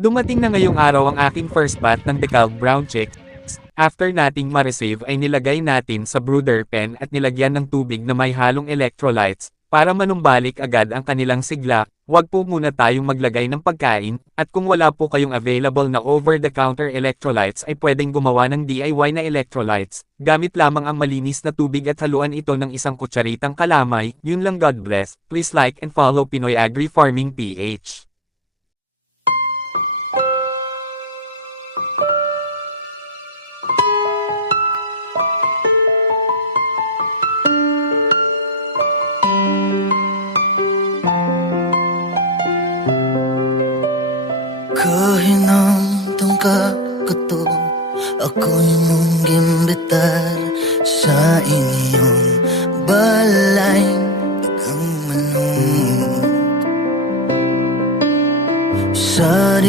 Dumating na ngayong araw ang aking first bat ng decalb brown chicks. After nating ma-receive ay nilagay natin sa brooder pen at nilagyan ng tubig na may halong electrolytes, para manumbalik agad ang kanilang sigla. Huwag po muna tayong maglagay ng pagkain, at kung wala po kayong available na over-the-counter electrolytes ay pwedeng gumawa ng DIY na electrolytes. Gamit lamang ang malinis na tubig at haluan ito ng isang kutsaritang kalamay. Yun lang, God bless. Please like and follow Pinoy Agri Farming PH. Kahinamdam ka katong ako'y mong gimbitar sa inyong balay ang manong sa